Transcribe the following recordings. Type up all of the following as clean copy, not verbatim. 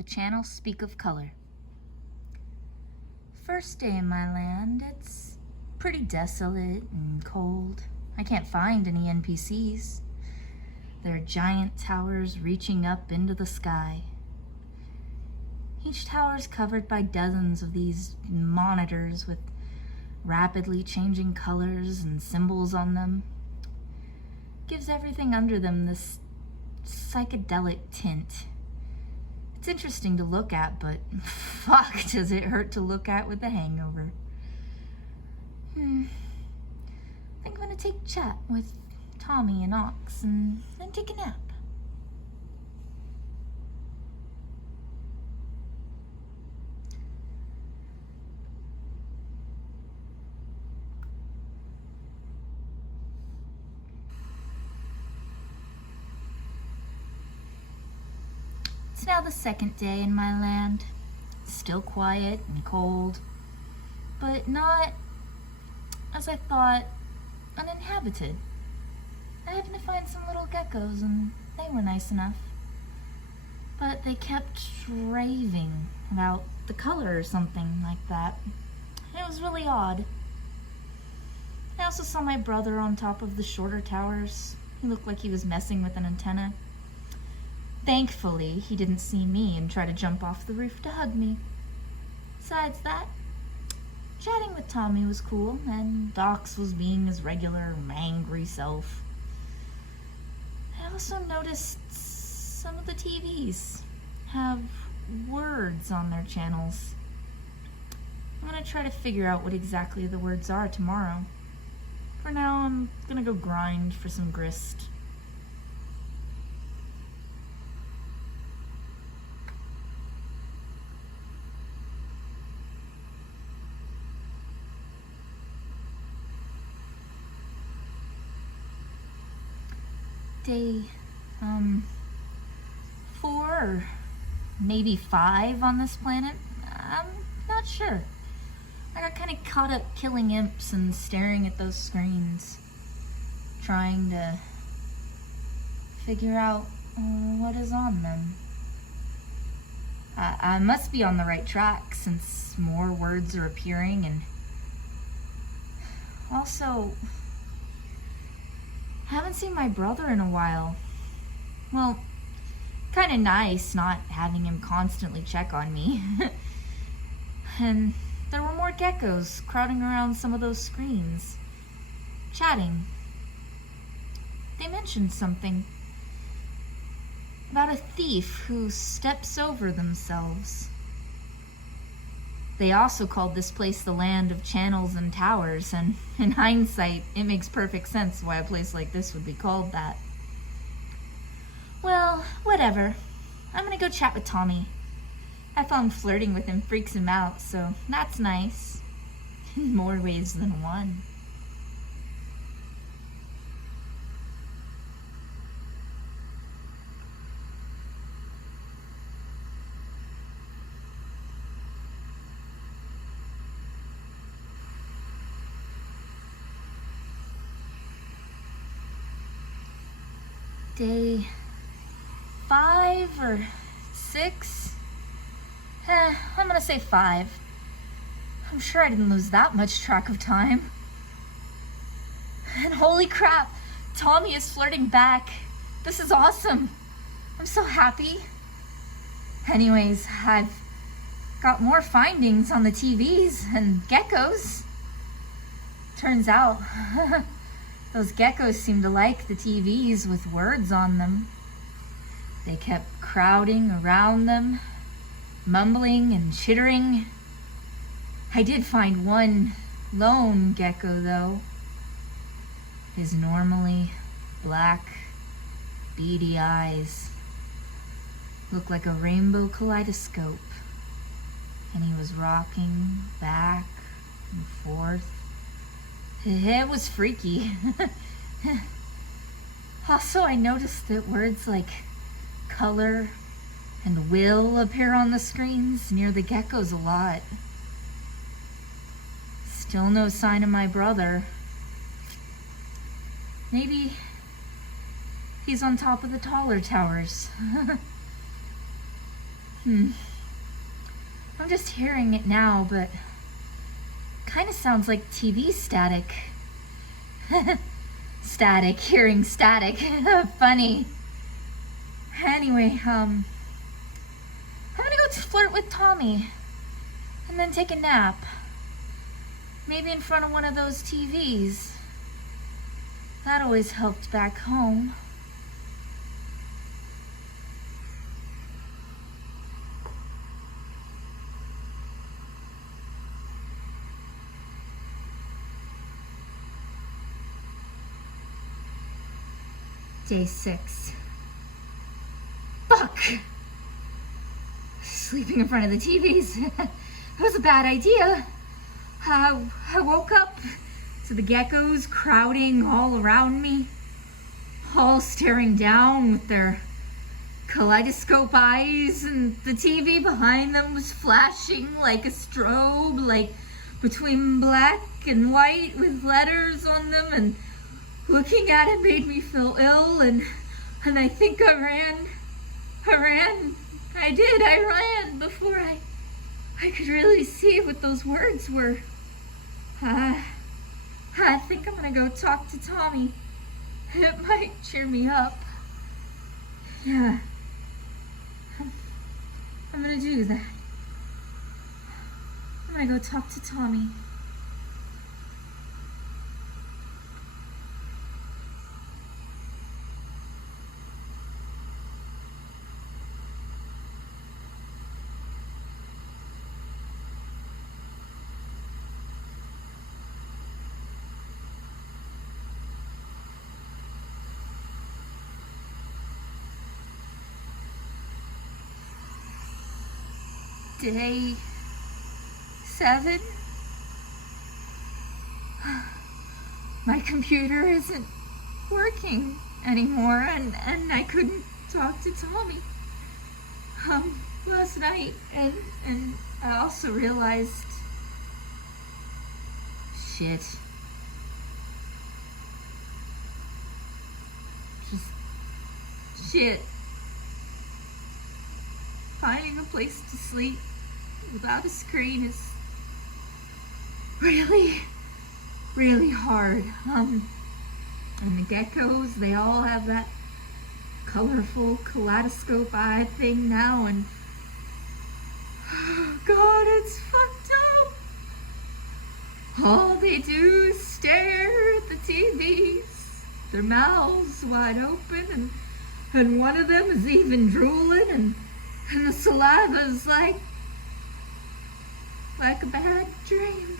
The channels speak of color. First day in my land, it's pretty desolate and cold. I can't find any NPCs. There are giant towers reaching up into the sky. Each tower is covered by dozens of these monitors with rapidly changing colors and symbols on them. Gives everything under them this psychedelic tint. It's interesting to look at, but fuck, does it hurt to look at with a hangover. I think I'm gonna take a chat with Tommy and Ox and then take a nap. It's now the second day in my land. It's still quiet and cold, but not, as I thought, uninhabited. I happened to find some little geckos and they were nice enough. But they kept raving about the color or something like that. It was really odd. I also saw my brother on top of the shorter towers. He looked like he was messing with an antenna. Thankfully, he didn't see me and try to jump off the roof to hug me. Besides that, chatting with Tommy was cool, and Dox was being his regular angry self. I also noticed some of the TVs have words on their channels. I'm gonna try to figure out what exactly the words are tomorrow. For now, I'm gonna go grind for some grist. Day 4 or maybe 5 on this planet. I'm not sure. I got kind of caught up killing imps and staring at those screens, trying to figure out what is on them. I must be on the right track since more words are appearing, and also haven't seen my brother in a while. Well, kind of nice not having him constantly check on me. And there were more geckos crowding around some of those screens, chatting. They mentioned something about a thief who steps over themselves. They also called this place the land of channels and towers, and in hindsight, it makes perfect sense why a place like this would be called that. Well, whatever. I'm gonna go chat with Tommy. I found flirting with him freaks him out, so that's nice. In more ways than one. Day 5 or 6? I'm gonna say 5. I'm sure I didn't lose that much track of time. And holy crap, Tommy is flirting back. This is awesome. I'm so happy. Anyways, I've got more findings on the TVs and geckos. Turns out, those geckos seem to like the TVs with words on them. They kept crowding around them, mumbling and chittering. I did find one lone gecko, though. His normally black, beady eyes looked like a rainbow kaleidoscope, and he was rocking back and forth. It was freaky. Also, I noticed that words like color and will appear on the screens near the geckos a lot. Still no sign of my brother. Maybe he's on top of the taller towers. I'm just hearing it now, but kind of sounds like TV static. Static, hearing static. Funny. Anyway, I'm gonna go flirt with Tommy and then take a nap. Maybe in front of one of those TVs. That always helped back home. Day 6. Fuck! Sleeping in front of the TVs. It was a bad idea. I woke up to the geckos crowding all around me, all staring down with their kaleidoscope eyes, and the TV behind them was flashing like a strobe, like between black and white with letters on them, and looking at it made me feel ill, and I think I ran before I could really see what those words were. I think I'm gonna go talk to Tommy. It might cheer me up. Yeah. I'm gonna do that. I'm gonna go talk to Tommy. Day 7. My computer isn't working anymore, and I couldn't talk to Tommy last night, and I also realized shit. Just shit. Finding a place to sleep without a screen is really, really hard. And the geckos, they all have that colorful kaleidoscope eye thing now, and oh God, it's fucked up. All they do is stare at the TVs, their mouths wide open, and one of them is even drooling, and the saliva is like a bad dream.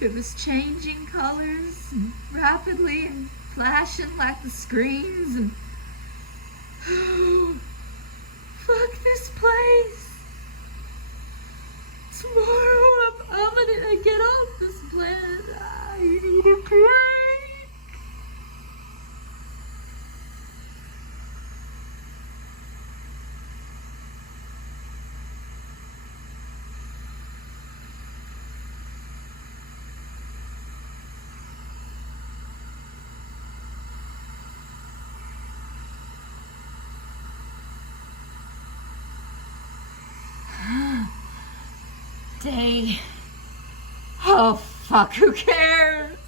It was changing colors and rapidly and flashing like the screens, and oh, fuck this place. Tomorrow I'm gonna get off this planet. I need a break. Day. Oh fuck, who cares?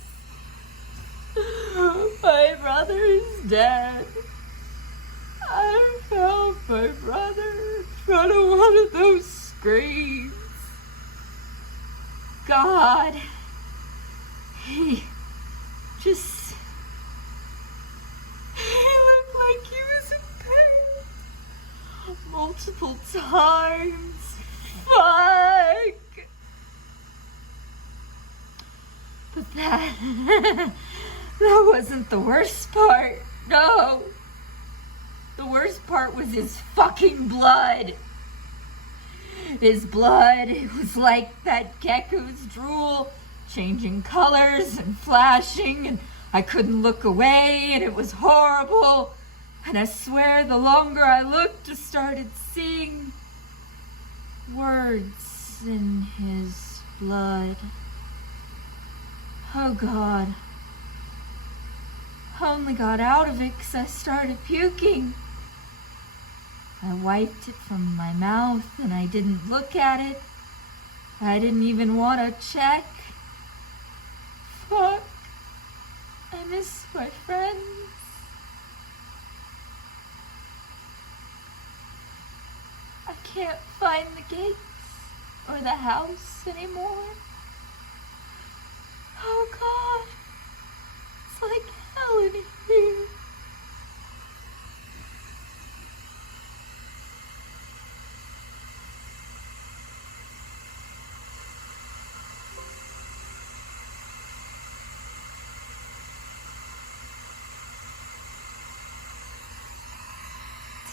My brother's dead. I found my brother in front of one of those screens. God. He looked like he was in pain multiple times. Fuck! But that wasn't the worst part. No. The worst part was his fucking blood. His blood, it was like that gecko's drool, changing colors and flashing, and I couldn't look away, and it was horrible. And I swear the longer I looked, I started seeing words in his blood. Oh God. I only got out of it because I started puking. I wiped it from my mouth and I didn't look at it. I didn't even want to check. Fuck. I miss my friends. I can't find the gates or the house anymore. Oh God, it's like hell in here.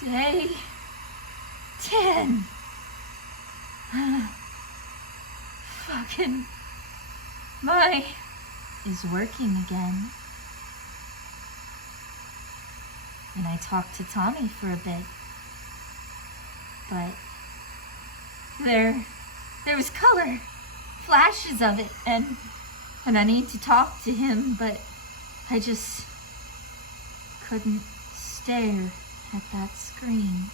Day 10. Fucking my is working again. And I talked to Tommy for a bit. But there was color, flashes of it, and I need to talk to him, but I just couldn't stare at that screen.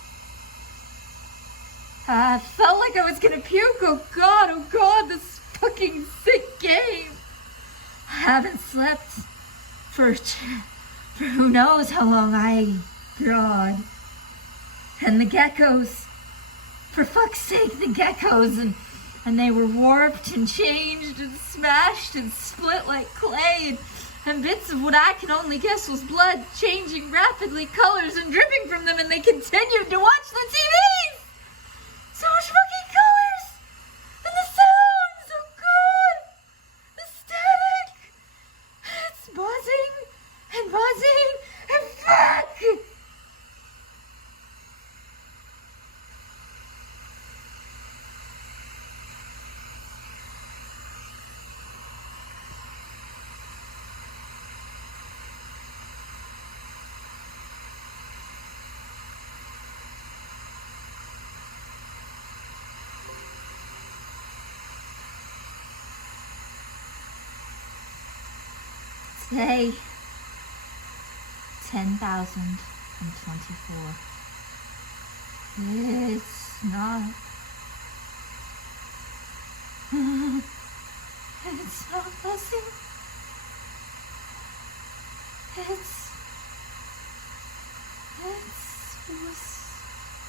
I felt like I was gonna puke. Oh God, this fucking sick game. I haven't slept for who knows how long. God. And the geckos, for fuck's sake, the geckos, and they were warped and changed and smashed and split like clay, and bits of what I can only guess was blood changing rapidly, colors and dripping from them, and they continued to watch the TVs! So much fucking colors! And the sounds! Oh God! The static! It's buzzing and buzzing and fuck! Day 10,024. It's not. It's not buzzing. It's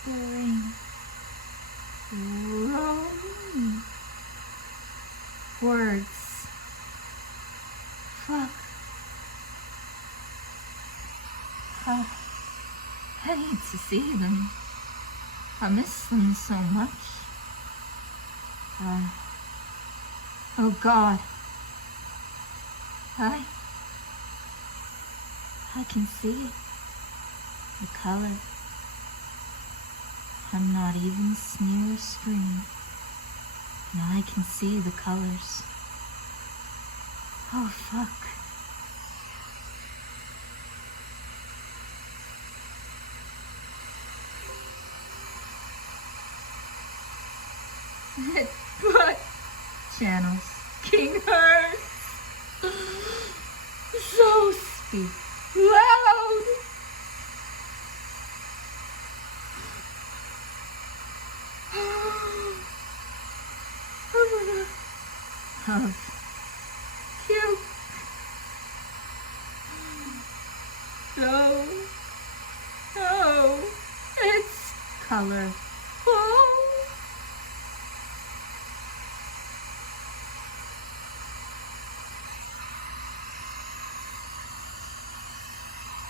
whispering. Roaring. Words. Fuck. I need to see them. I miss them so much. Oh God. I can see it. The color. I'm not even near a screen. And I can see the colors. Oh fuck. What channels? King Earth. So speak loud. Of cute. No, it's colorful.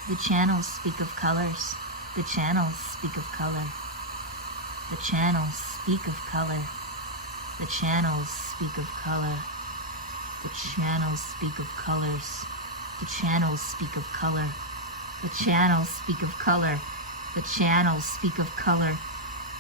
The channels speak of colors. The channels speak of color. The channels speak of color. The channels speak of color. The channels speak of colors. The channels speak of color. The channels speak of color. The channels speak of color.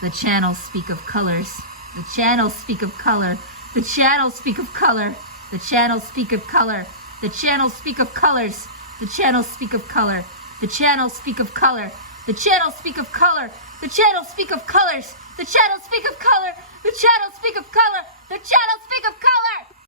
The channels speak of colors. The channels speak of color. The channels speak of color. The channels speak of color. The channels speak of colors. The channels speak of color. The channels speak of color. The channels speak of color. The channels speak of colors. The channels speak of color. The channels speak of color. The channels speak of color.